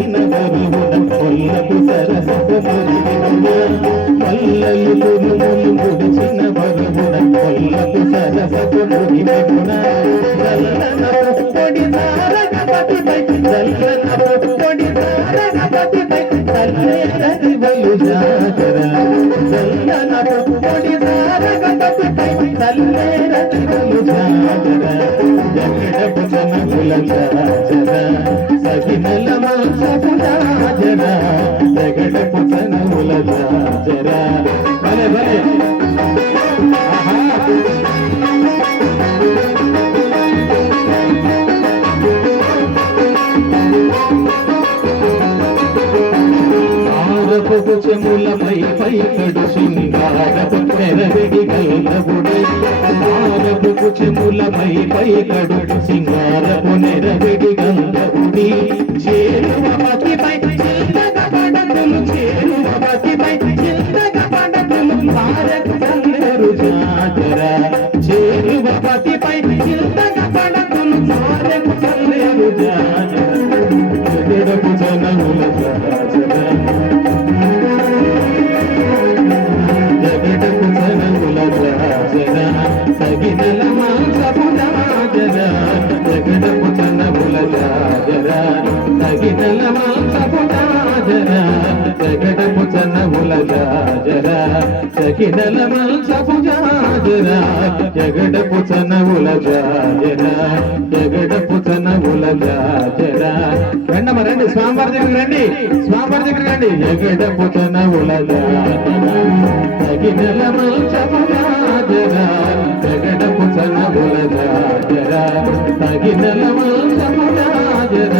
ముడిచిన బరువున కొల్లకు సరసపు మల్లలు పురుగులు ముడిచిన బరువున కొల్లకు సరసపు ముడిమెగున చల్లన పొడి తారగపతిపై చల్లన పొడి తారగపతిపై చల్లేరని బలు జాతర చల్లన పొడి తారగపతిపై చల్లేరని బలు జాతర జగడపు జనముల జాతర సగినల మాసపు జాతర జగడపు జనముల జాతర భలే భలే ఆరపు చెములపై పైకడు సింగారపు నెరవిడి గల్లబుడై ఆరపు చెములపై పైకడు సింగారపు నెరవిడి గల్లబుడి చేరువ పతిపై చిల్లగ పడతులు చేరువ పతిపై చిల్లగ పడతులు భారత చల్లరు జాతర చేరువ పతిపై చిల్లగ పడతులు భారత చల్లరు జాతర జగడపు జనముల జాతర సగినల మాంసపు జాజర జగడపు చనముల జాజర సగినల మాంసపు జాజర జగడపు చనముల జాజర సగినల మాంసపు జాజర జగడపు చనముల జాజర జగడపు చనముల జాజర రండమ్మ రండి స్వామివారి దగ్గరికి రండి స్వామివారి దగ్గరికి రండి జగడపు చనముల జాజర సగినల మాంసపు జాజర జగడపు చనముల జాజర తగినల మాంసపు జాజర